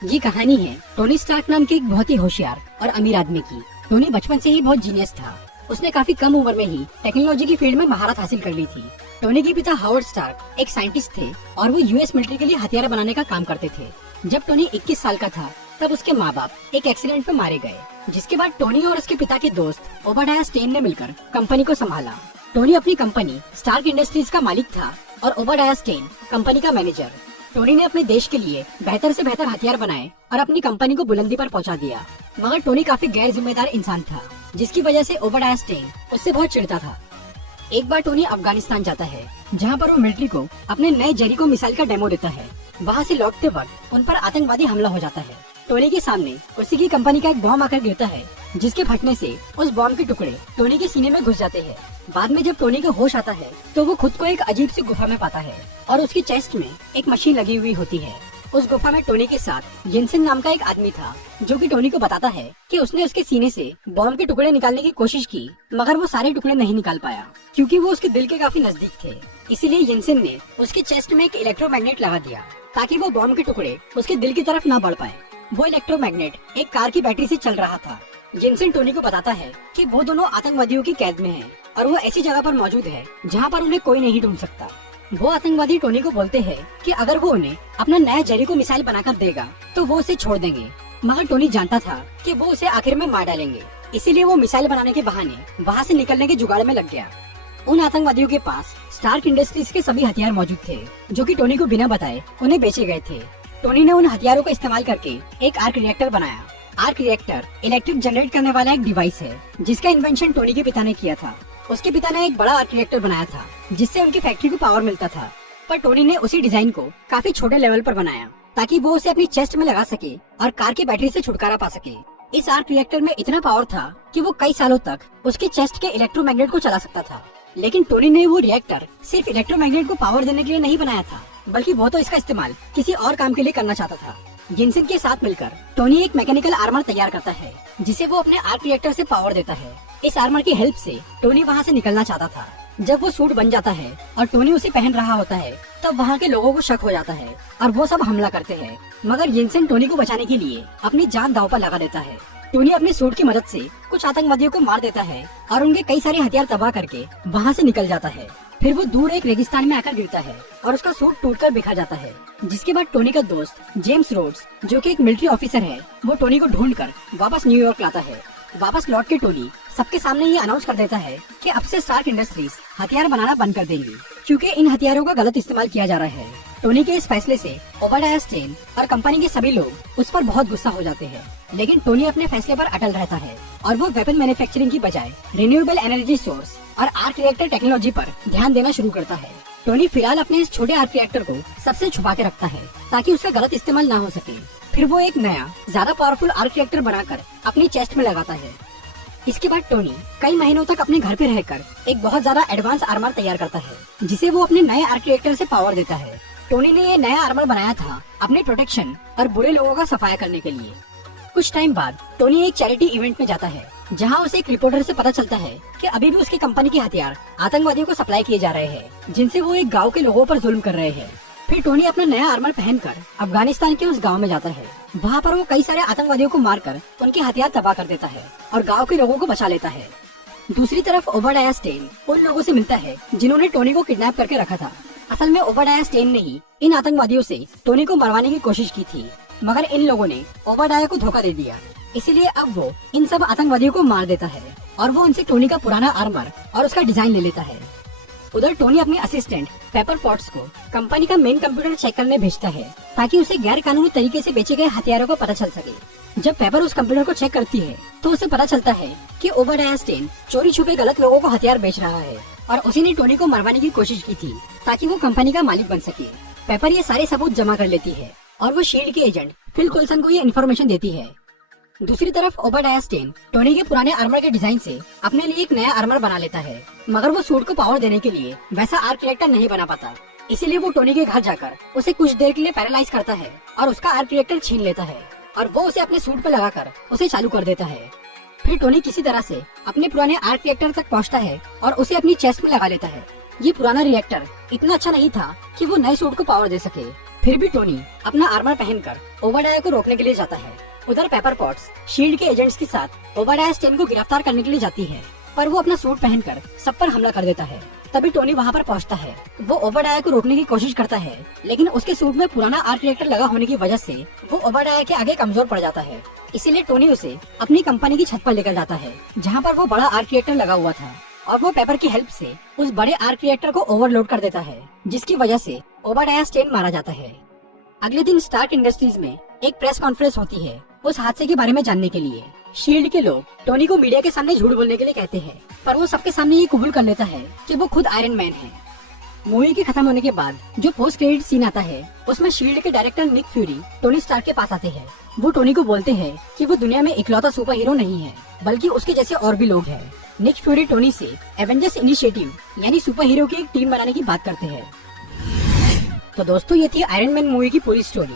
ये कहानी है टोनी स्टार्क नाम के एक बहुत ही होशियार और अमीर आदमी की। टोनी बचपन से ही बहुत जीनियस था। उसने काफी कम उम्र में ही टेक्नोलॉजी की फील्ड में महारत हासिल कर ली थी। टोनी के पिता हावर्ड स्टार्क एक साइंटिस्ट थे और वो यूएस मिलिट्री के लिए हथियार बनाने का काम करते थे। जब टोनी 21 साल का था तब उसके माँ बाप एक एक्सीडेंट में मारे गए, जिसके बाद टोनी और उसके पिता के दोस्त ओबाडाया स्टेन ने मिलकर कंपनी को संभाला। टोनी अपनी कंपनी स्टार्क इंडस्ट्रीज का मालिक था और ओबाडाया स्टेन कंपनी का मैनेजर। टोनी ने अपने देश के लिए बेहतर से बेहतर हथियार बनाए और अपनी कंपनी को बुलंदी पर पहुंचा दिया। मगर टोनी काफी गैर जिम्मेदार इंसान था, जिसकी वजह से ओबाडाया स्टेन उससे बहुत चिढ़ता था। एक बार टोनी अफगानिस्तान जाता है, जहां पर वो मिलिट्री को अपने नए जेरिको मिसाइल का डेमो देता है। वहां से लौटते वक्त उन पर आतंकवादी हमला हो जाता है। टोनी के सामने उसी की कंपनी का एक बॉम्ब आकर गिरता है, जिसके फटने से उस बॉम्ब के टुकड़े टोनी के सीने में घुस जाते हैं। बाद में जब टोनी को होश आता है तो वो खुद को एक अजीब सी गुफा में पाता है और उसकी चेस्ट में एक मशीन लगी हुई होती है। उस गुफा में टोनी के साथ जेनसेन नाम का एक आदमी था, जो कि टोनी को बताता है कि उसने उसके सीने से बॉम्ब के टुकड़े निकालने की कोशिश की, मगर वो सारे टुकड़े नहीं निकाल पाया क्योंकि वो उसके दिल के काफी नजदीक थे। इसीलिए जेनसेन ने उसके चेस्ट में एक इलेक्ट्रोमैग्नेट लगा दिया ताकि वो बॉम्ब के टुकड़े उसके दिल की तरफ न बढ़ पाए। वो इलेक्ट्रोमैग्नेट एक कार की बैटरी से चल रहा था। जेनसेन टोनी को बताता है कि वो दोनों आतंकवादियों की कैद में हैं और वो ऐसी जगह पर मौजूद है जहां पर उन्हें कोई नहीं ढूंढ सकता। वो आतंकवादी टोनी को बोलते हैं कि अगर वो उन्हें अपना नया जेरिको मिसाइल बनाकर देगा तो वो उसे छोड़ देंगे, मगर टोनी जानता था कि वो उसे आखिर में मार डालेंगे। इसीलिए वो मिसाइल बनाने के बहाने वहाँ से निकलने के जुगाड़ में लग गया। उन आतंकवादियों के पास स्टार्क इंडस्ट्रीज के सभी हथियार मौजूद थे, जो कि टोनी को बिना बताए उन्हें बेचे गए थे। टोनी ने उन हथियारों का इस्तेमाल करके एक आर्क रिएक्टर बनाया। आर्क रिएक्टर इलेक्ट्रिक जनरेट करने वाला एक डिवाइस है, जिसका इन्वेंशन टोनी के पिता ने किया था। उसके पिता ने एक बड़ा आर्क रिएक्टर बनाया था, जिससे उनकी फैक्ट्री को पावर मिलता था, पर टोनी ने उसी डिजाइन को काफी छोटे लेवल पर बनाया ताकि वो उसे अपनी चेस्ट में लगा सके और कार की बैटरी से छुटकारा पा सके। इस आर्क रिएक्टर में इतना पावर था कि वो कई सालों तक उसके चेस्ट के इलेक्ट्रोमैग्नेट को चला सकता था। लेकिन टोनी ने वो रिएक्टर सिर्फ इलेक्ट्रोमैग्नेट को पावर देने के लिए नहीं बनाया था, बल्कि वो तो इसका इस्तेमाल किसी और काम के लिए करना चाहता था। जेनसेन के साथ मिलकर टोनी एक मैकेनिकल आर्मर तैयार करता है, जिसे वो अपने आर्क रिएक्टर से पावर देता है। इस आर्मर की हेल्प से टोनी वहाँ से निकलना चाहता था। जब वो सूट बन जाता है और टोनी उसे पहन रहा होता है, तब वहाँ के लोगों को शक हो जाता है और वो सब हमला करते हैं। मगर जेनसेन टोनी को बचाने के लिए अपनी जान दांव पर लगा देता है। टोनी अपने सूट की मदद से कुछ आतंकवादियों को मार देता है और उनके कई सारे हथियार तबाह करके वहाँ से निकल जाता है। फिर वो दूर एक रेगिस्तान में आकर गिरता है और उसका सूट टूटकर बिखर जाता है। जिसके बाद टोनी का दोस्त जेम्स रोड्स, जो कि एक मिलिट्री ऑफिसर है, वो टोनी को ढूंढकर वापस न्यूयॉर्क लाता है। वापस लौट के टोनी सबके सामने ये अनाउंस कर देता है कि अब से स्टार्क इंडस्ट्रीज हथियार बनाना बंद कर देंगी, क्योंकि इन हथियारों का गलत इस्तेमाल किया जा रहा है। टोनी के इस फैसले से ओबाडाया स्टेन और कंपनी के सभी लोग उस पर बहुत गुस्सा हो जाते हैं, लेकिन टोनी अपने फैसले पर अटल रहता है और वो वेपन मैन्युफैक्चरिंग की बजाय रिन्यूएबल एनर्जी सोर्स और आर्क रिएक्टर टेक्नोलॉजी पर ध्यान देना शुरू करता है। टोनी फिलहाल अपने इस छोटे आर्क रिएक्टर को सबसे छुपा के रखता है ताकि उसका गलत इस्तेमाल ना हो सके। फिर वो एक नया ज्यादा पावरफुल आर्क रिएक्टर बनाकर अपनी चेस्ट में लगाता है। इसके बाद टोनी कई महीनों तक अपने घर पे रहकर एक बहुत ज्यादा एडवांस आर्मर तैयार करता है, जिसे वो अपने नए आर्क रिएक्टर से पावर देता है। टोनी ने ये नया आर्मर बनाया था अपने प्रोटेक्शन और बुरे लोगों का सफाया करने के लिए। कुछ टाइम बाद टोनी एक चैरिटी इवेंट में जाता है, जहां उसे एक रिपोर्टर से पता चलता है कि अभी भी उसकी कंपनी के हथियार आतंकवादियों को सप्लाई किए जा रहे हैं, जिनसे वो एक गांव के लोगों पर जुल्म कर रहे हैं। फिर टोनी अपना नया आर्मर पहनकर अफगानिस्तान के उस गांव में जाता है। वहां पर वो कई सारे आतंकवादियों को मारकर उनके हथियार तबाह कर देता है और गांव के लोगों को बचा लेता है। दूसरी तरफ ओबाडाया स्टेन उन लोगों से मिलता है जिन्होंने टोनी को किडनैप करके रखा था। असल में ओबाडाया स्टेन ने ही इन आतंकवादियों से टोनी को मरवाने की कोशिश की थी, मगर इन लोगों ने ओबाडाया को धोखा दे दिया। इसीलिए अब वो इन सब आतंकवादियों को मार देता है और वो उनसे टोनी का पुराना आर्मर और उसका डिजाइन ले लेता है। उधर टोनी अपने असिस्टेंट पेपर पॉट्स को कंपनी का मेन कंप्यूटर चेक करने भेजता है ताकि उसे गैर कानूनी तरीके से बेचे गए हथियारों का पता चल सके। जब पेपर उस कंप्यूटर को चेक करती है तो उसे पता चलता है कि ओबाडाया स्टेन चोरी छुपे गलत लोगों को हथियार बेच रहा है और उसी ने टोनी को मरवाने की कोशिश की थी ताकि वो कंपनी का मालिक बन सके। पेपर ये सारे सबूत जमा कर लेती है और वो शील्ड के एजेंट फिल कोल्सन को ये इन्फॉर्मेशन देती है। दूसरी तरफ ओबाडाया स्टेन टोनी के पुराने आर्मर के डिजाइन से अपने लिए एक नया आर्मर बना लेता है, मगर वो सूट को पावर देने के लिए वैसा आर्क रिएक्टर नहीं बना पाता। इसीलिए वो टोनी के घर जाकर उसे कुछ देर के लिए पैरालाइज करता है और उसका आर्क रिएक्टर छीन लेता है और वो उसे अपने सूट पर लगाकर उसे चालू कर देता है। फिर टोनी किसी तरह से अपने पुराने आर्क रिएक्टर तक पहुंचता है और उसे अपनी चेस्ट में लगा लेता है। ये पुराना रिएक्टर इतना अच्छा नहीं था कि वो नए सूट को पावर दे सके, फिर भी टोनी अपना आर्मर पहनकर ओबाडाया को रोकने के लिए जाता है। उधर पेपर पॉट्स शील्ड के एजेंट्स के साथ ओबाडाया स्टेन को गिरफ्तार करने के लिए जाती है, पर वो अपना सूट पहनकर सब पर हमला कर देता है। तभी टोनी वहाँ पर पहुँचता है। वो ओबाडाया को रोकने की कोशिश करता है, लेकिन उसके सूट में पुराना आर्क रिएक्टर लगा होने की वजह से वो ओबाडाया के आगे कमजोर पड़ जाता है। इसीलिए टोनी उसे अपनी कंपनी की छत पर लेकर जाता है, जहाँ पर वो बड़ा आर्क रिएक्टर लगा हुआ था, और वो पेपर की हेल्प से उस बड़े आर्क रिएक्टर को ओवरलोड कर देता है, जिसकी वजह से ओबाडाया स्टेन मारा जाता है। अगले दिन स्टार्क इंडस्ट्रीज में एक प्रेस कॉन्फ्रेंस होती है उस हादसे के बारे में जानने के लिए। शील्ड के लोग टोनी को मीडिया के सामने झूठ बोलने के लिए कहते हैं, पर वो सबके सामने ये कबूल कर लेता है कि वो खुद आयरन मैन है। मूवी के खत्म होने के बाद जो पोस्ट क्रेडिट सीन आता है, उसमें शील्ड के director Nick Fury Tony Stark के पास आते हैं। वो टोनी को बोलते हैं कि वो दुनिया में इकलौता सुपर हीरो नहीं है, बल्कि उसके जैसे और भी लोग हैं। निक फ्यूरी टोनी से एवेंजर्स इनिशिएटिव यानी सुपर हीरो की एक टीम बनाने की बात करते हैं। तो दोस्तों, ये थी आयरन मैन मूवी की पूरी स्टोरी।